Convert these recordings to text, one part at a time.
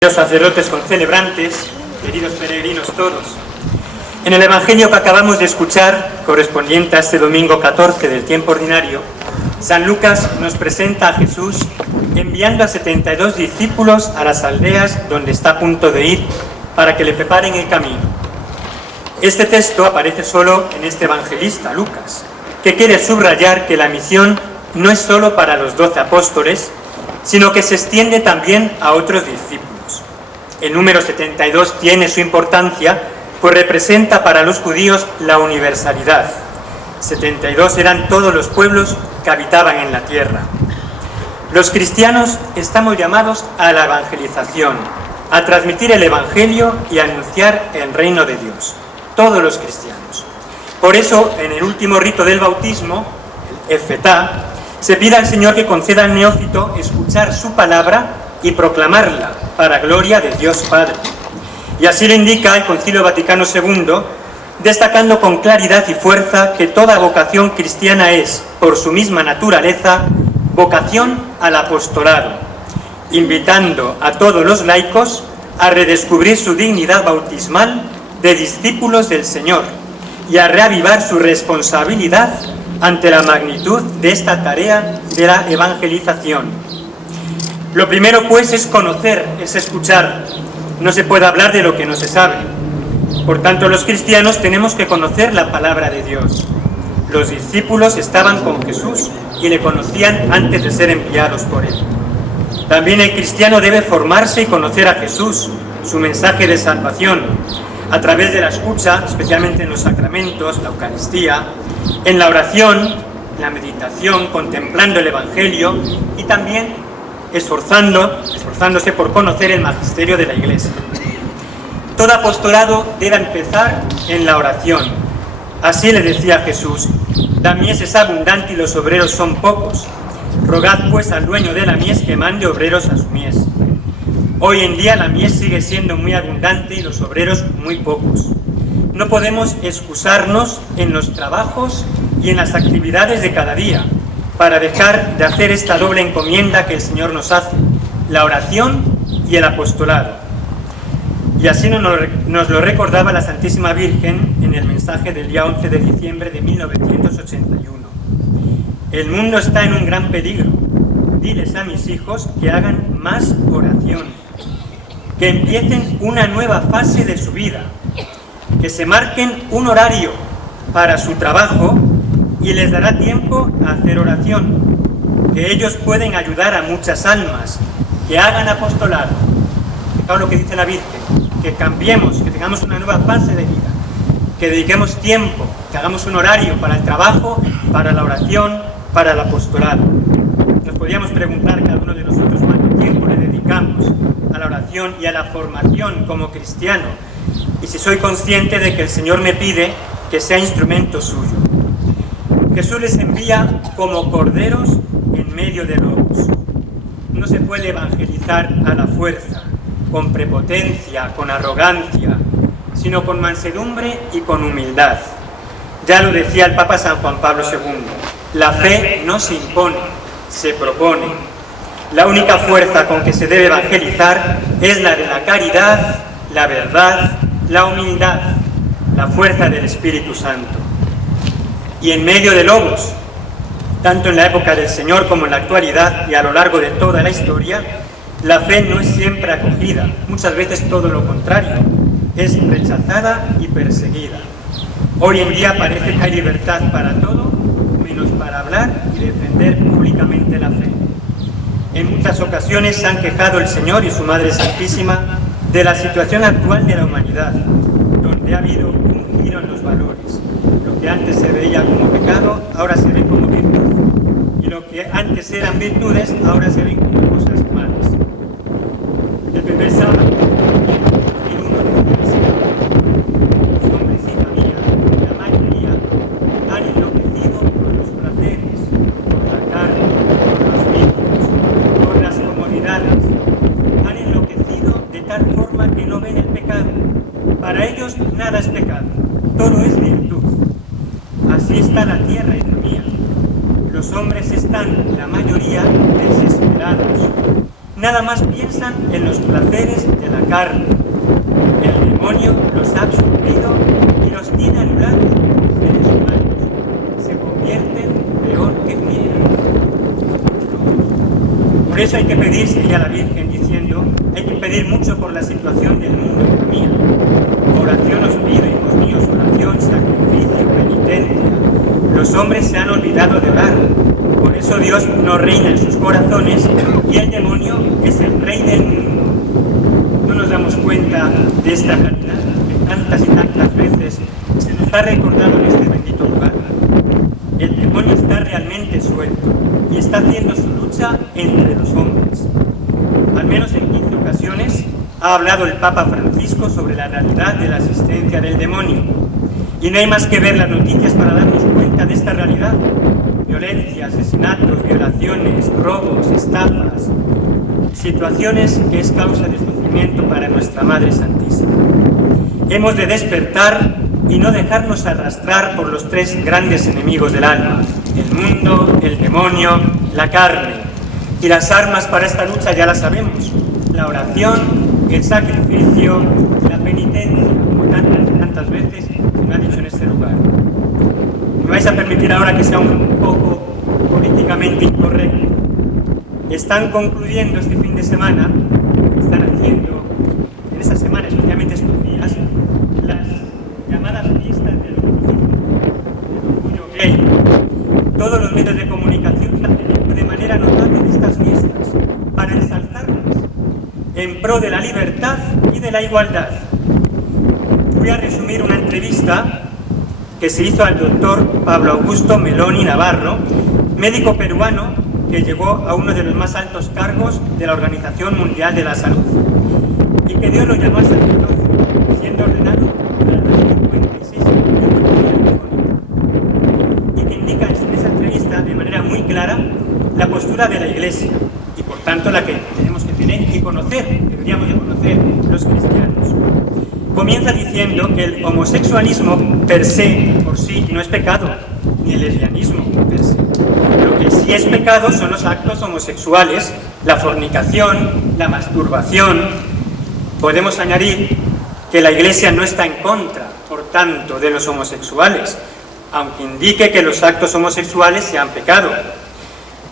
Queridos sacerdotes concelebrantes, queridos peregrinos todos, en el Evangelio que acabamos de escuchar, correspondiente a este domingo 14 del tiempo ordinario, San Lucas nos presenta a Jesús enviando a 72 discípulos a las aldeas donde está a punto de ir para que le preparen el camino. Este texto aparece solo en este evangelista, Lucas, que quiere subrayar que la misión no es solo para los 12 apóstoles, sino que se extiende también a otros discípulos. El número 72 tiene su importancia, pues representa para los judíos la universalidad. 72 eran todos los pueblos que habitaban en la tierra. Los cristianos estamos llamados a la evangelización, a transmitir el Evangelio y a anunciar el reino de Dios. Todos los cristianos. Por eso, en el último rito del bautismo, el Efetá, se pide al Señor que conceda al neófito escuchar su palabra y proclamarla para gloria de Dios Padre. Y así lo indica el Concilio Vaticano II, destacando con claridad y fuerza que toda vocación cristiana es, por su misma naturaleza, vocación al apostolado, invitando a todos los laicos a redescubrir su dignidad bautismal de discípulos del Señor y a reavivar su responsabilidad ante la magnitud de esta tarea de la evangelización. Lo primero, pues, es conocer, es escuchar. No se puede hablar de lo que no se sabe. Por tanto, los cristianos tenemos que conocer la palabra de Dios. Los discípulos estaban con Jesús y le conocían antes de ser enviados por él. También el cristiano debe formarse y conocer a Jesús, su mensaje de salvación, a través de la escucha, especialmente en los sacramentos, la Eucaristía, en la oración, la meditación, contemplando el Evangelio y también esforzándose por conocer el magisterio de la Iglesia. Todo apostolado debe empezar en la oración. Así le decía Jesús: la mies es abundante y los obreros son pocos. Rogad pues al dueño de la mies que mande obreros a su mies. Hoy en día la mies sigue siendo muy abundante y los obreros muy pocos. No podemos excusarnos en los trabajos y en las actividades de cada día para dejar de hacer esta doble encomienda que el Señor nos hace, la oración y el apostolado. Y así nos lo recordaba la Santísima Virgen en el mensaje del día 11 de diciembre de 1981. El mundo está en un gran peligro. Diles a mis hijos que hagan más oración, que empiecen una nueva fase de su vida, que se marquen un horario para su trabajo y les dará tiempo a hacer oración, que ellos pueden ayudar a muchas almas, que hagan apostolado. Fijaos lo que dice la Virgen, que cambiemos, que tengamos una nueva fase de vida, que dediquemos tiempo, que hagamos un horario para el trabajo, para la oración, para el apostolado. Nos podríamos preguntar cada uno de nosotros cuánto tiempo le dedicamos a la oración y a la formación como cristiano, y si soy consciente de que el Señor me pide que sea instrumento suyo. Jesús les envía como corderos en medio de lobos. No se puede evangelizar a la fuerza, con prepotencia, con arrogancia, sino con mansedumbre y con humildad. Ya lo decía el Papa San Juan Pablo II, la fe no se impone, se propone. La única fuerza con que se debe evangelizar es la de la caridad, la verdad, la humildad, la fuerza del Espíritu Santo. Y en medio de lobos, tanto en la época del Señor como en la actualidad y a lo largo de toda la historia, la fe no es siempre acogida, muchas veces todo lo contrario, es rechazada y perseguida. Hoy en día parece que hay libertad para todo, menos para hablar y defender públicamente la fe. En muchas ocasiones se han quejado el Señor y su Madre Santísima de la situación actual de la humanidad, donde ha habido un giro en los valores. Lo que antes se veía como pecado, ahora se ve como virtud. Y lo que antes eran virtudes, ahora se ven como cosas malas. El primer sábado, los hombres y familia, la mayoría, han enloquecido por los placeres, por la carne, por los vicios, por las comodidades. Han enloquecido de tal forma que no ven el pecado. Para ellos nada es pecado, todo es virtud. Así está la tierra, hija mía. Los hombres están, la mayoría, desesperados. nada más piensan en los placeres de la carne. El demonio los ha absorbido y los tiene anulados como seres humanos. Se convierten peor que fieras. Por eso hay que pedir, seguía a la Virgen diciendo, hay que pedir mucho por la situación del mundo y la mía. Oración os pido, hijos míos, oración, sacrificio, penitencia. Los hombres se han olvidado de orar. Por eso Dios no reina en sus corazones y el demonio es el rey del mundo. No nos damos cuenta de esta realidad que tantas y tantas veces se nos ha recordado en este bendito lugar. El demonio está realmente suelto y está haciendo su lucha entre los hombres. Al menos en 15 ocasiones ha hablado el Papa Francisco sobre la realidad de la existencia del demonio. Y no hay más que ver las noticias para darnos cuenta de esta realidad. Violencia, asesinatos, violaciones, robos, estafas, situaciones que es causa de sufrimiento para nuestra Madre Santísima. Hemos de despertar y no dejarnos arrastrar por los tres grandes enemigos del alma, el mundo, el demonio, la carne. Y las armas para esta lucha ya las sabemos, la oración, el sacrificio, la penitencia, como tantas veces se me ha dicho en este lugar. Me vais a permitir ahora que sea un poco políticamente incorrecto. Están concluyendo este fin de semana, están haciendo en esta semana, especialmente estos días, las llamadas fiestas del orgullo gay. Todos los medios de comunicación están teniendo de manera notable de estas fiestas para ensalzarlas en pro de la libertad y de la igualdad. Voy a resumir una entrevista que se hizo al doctor Pablo Augusto Meloni Navarro, médico peruano que llegó a uno de los más altos cargos de la Organización Mundial de la Salud y que Dios lo llamó al sacerdocio, siendo ordenado a la edad de 56 años y que indica en esa entrevista de manera muy clara la postura de la Iglesia y por tanto la que tenemos que tener y conocer, deberíamos de conocer los cristianos. Comienza diciendo que el homosexualismo per se, por sí, no es pecado, ni el lesbianismo per se. Lo que sí es pecado son los actos homosexuales, la fornicación, la masturbación. Podemos añadir que la Iglesia no está en contra, por tanto, de los homosexuales, aunque indique que los actos homosexuales sean pecado.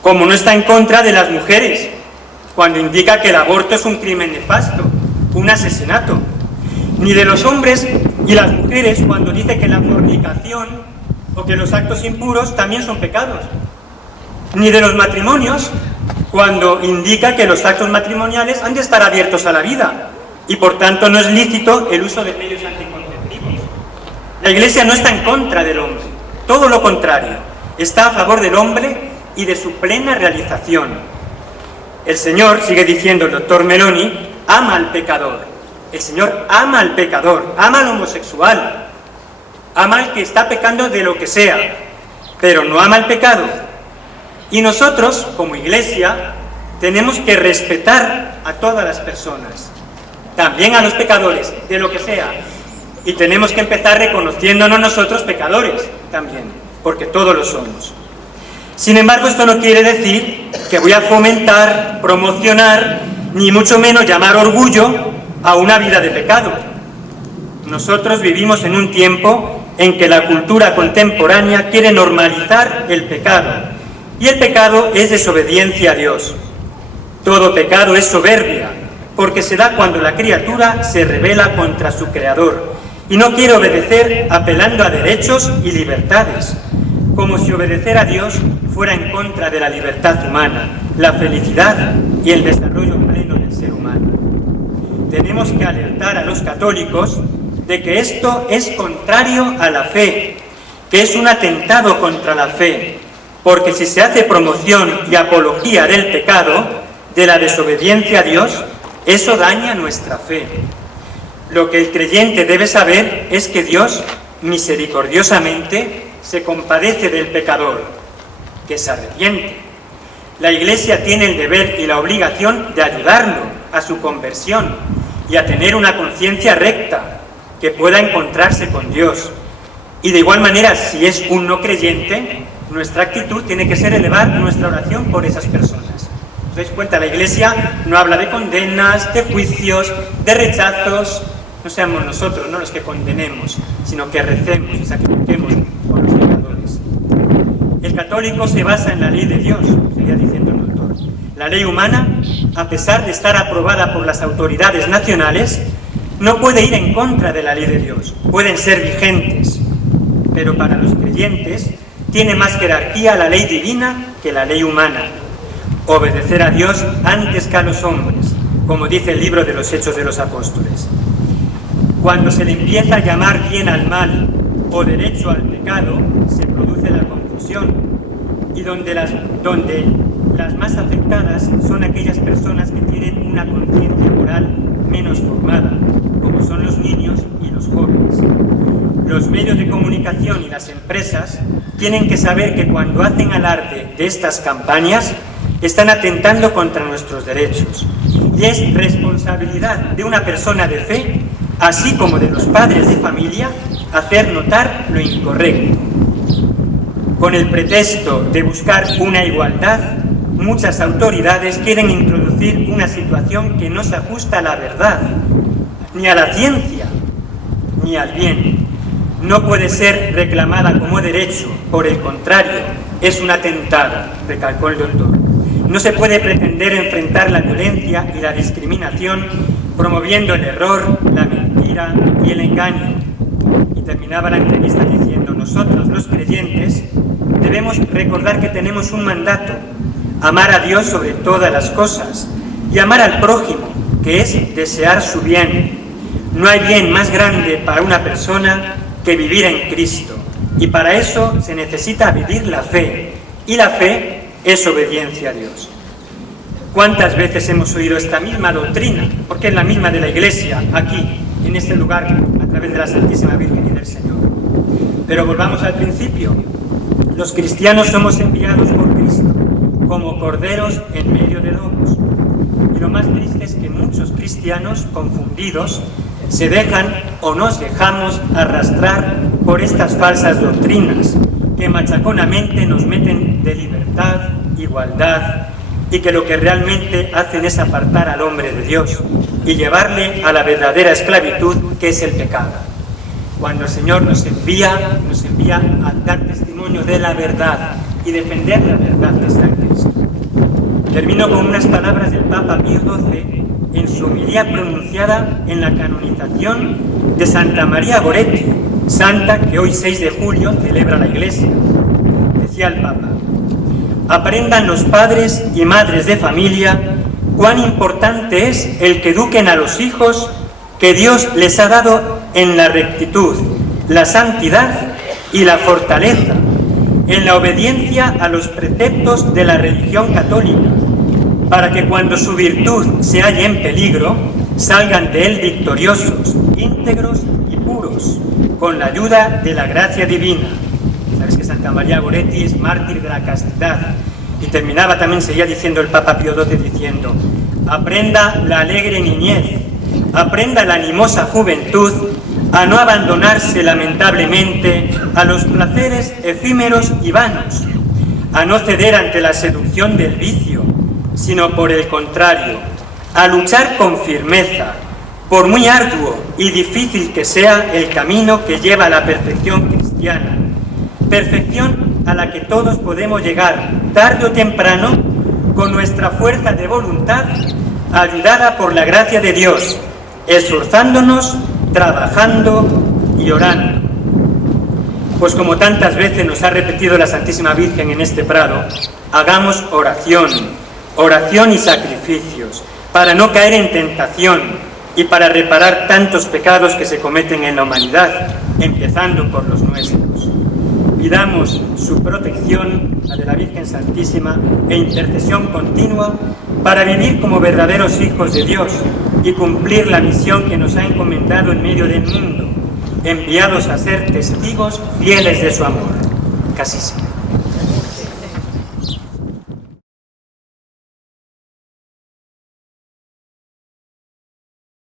Como no está en contra de las mujeres, cuando indica que el aborto es un crimen nefasto, un asesinato. Ni de los hombres y las mujeres cuando dice que la fornicación o que los actos impuros también son pecados. Ni de los matrimonios cuando indica que los actos matrimoniales han de estar abiertos a la vida y por tanto no es lícito el uso de medios anticonceptivos. La Iglesia no está en contra del hombre, todo lo contrario, está a favor del hombre y de su plena realización. El Señor, sigue diciendo el doctor Meloni, ama al pecador. El Señor ama al pecador, ama al homosexual, ama al que está pecando de lo que sea, pero no ama al pecado. Y nosotros, como Iglesia, tenemos que respetar a todas las personas, también a los pecadores, de lo que sea. Y tenemos que empezar reconociéndonos nosotros pecadores también, porque todos lo somos. Sin embargo, esto no quiere decir que voy a fomentar, promocionar, ni mucho menos llamar orgullo a una vida de pecado. Nosotros vivimos en un tiempo en que la cultura contemporánea quiere normalizar el pecado, y el pecado es desobediencia a Dios. Todo pecado es soberbia, porque se da cuando la criatura se rebela contra su Creador y no quiere obedecer apelando a derechos y libertades, como si obedecer a Dios fuera en contra de la libertad humana, la felicidad y el desarrollo pleno del ser humano. Tenemos que alertar a los católicos de que esto es contrario a la fe, que es un atentado contra la fe, porque si se hace promoción y apología del pecado, de la desobediencia a Dios, eso daña nuestra fe. Lo que el creyente debe saber es que Dios, misericordiosamente, se compadece del pecador, que se arrepiente. La Iglesia tiene el deber y la obligación de ayudarlo a su conversión y a tener una conciencia recta, que pueda encontrarse con Dios. Y de igual manera, si es un no creyente, nuestra actitud tiene que ser elevar nuestra oración por esas personas. dais cuenta, la Iglesia no habla de condenas, de juicios, de rechazos. No seamos nosotros, no los que condenemos, sino que recemos y sacrifiquemos por los pecadores. El católico se basa en la ley de Dios, seguía diciendo el autor. La ley humana, a pesar de estar aprobada por las autoridades nacionales, no puede ir en contra de la ley de Dios. Pueden ser vigentes, pero para los creyentes tiene más jerarquía la ley divina que la ley humana. Obedecer a Dios antes que a los hombres, como dice el libro de los Hechos de los Apóstoles. Cuando se le empieza a llamar bien al mal o derecho al pecado, se produce la confusión, y donde las más afectadas son aquellas personas que tienen una conciencia moral menos formada, como son los niños y los jóvenes. Los medios de comunicación y las empresas tienen que saber que cuando hacen alarde de estas campañas están atentando contra nuestros derechos, y es responsabilidad de una persona de fe, así como de los padres de familia, hacer notar lo incorrecto. Con el pretexto de buscar una igualdad, muchas autoridades quieren introducir una situación que no se ajusta a la verdad, ni a la ciencia, ni al bien. No puede ser reclamada como derecho, por el contrario, es un atentado, recalcó el doctor. No se puede pretender enfrentar la violencia y la discriminación promoviendo el error, la mentira y el engaño. Y terminaba la entrevista diciendo: nosotros, los creyentes, debemos recordar que tenemos un mandato: amar a Dios sobre todas las cosas y amar al prójimo, que es desear su bien. No hay bien más grande para una persona que vivir en Cristo, y para eso se necesita vivir la fe, y la fe es obediencia a Dios. ¿Cuántas veces hemos oído esta misma doctrina? Porque es la misma de la Iglesia, aquí, en este lugar, a través de la Santísima Virgen y del Señor. Pero volvamos al principio. Los cristianos somos enviados por Cristo, como corderos en medio de lobos. Y lo más triste es que muchos cristianos confundidos se dejan o nos dejamos arrastrar por estas falsas doctrinas que machaconamente nos meten de libertad, igualdad, y que lo que realmente hacen es apartar al hombre de Dios y llevarle a la verdadera esclavitud, que es el pecado. Cuando el Señor nos envía a dar testimonio de la verdad y defender la verdad que está en Cristo. Termino con unas palabras del Papa Pío XII en su homilía pronunciada en la canonización de Santa María Goretti, santa que hoy 6 de julio celebra la Iglesia. Decía el Papa: aprendan los padres y madres de familia cuán importante es el que eduquen a los hijos que Dios les ha dado en la rectitud, la santidad y la fortaleza, en la obediencia a los preceptos de la religión católica, para que cuando su virtud se halle en peligro, salgan de él victoriosos, íntegros y puros, con la ayuda de la gracia divina. Sabes que Santa María Goretti es mártir de la castidad. Y terminaba también, seguía diciendo el Papa Pío XII, diciendo: aprenda la alegre niñez, aprenda la animosa juventud a no abandonarse lamentablemente a los placeres efímeros y vanos, a no ceder ante la seducción del vicio, sino por el contrario, a luchar con firmeza, por muy arduo y difícil que sea el camino que lleva a la perfección cristiana, perfección a la que todos podemos llegar tarde o temprano con nuestra fuerza de voluntad, ayudada por la gracia de Dios, esforzándonos, trabajando y orando. Pues como tantas veces nos ha repetido la Santísima Virgen en este prado, hagamos oración, oración y sacrificios, para no caer en tentación y para reparar tantos pecados que se cometen en la humanidad, empezando por los nuestros. Pidamos su protección, la de la Virgen Santísima, e intercesión continua para vivir como verdaderos hijos de Dios y cumplir la misión que nos ha encomendado en medio del mundo, enviados a ser testigos fieles de su amor. Casi sí.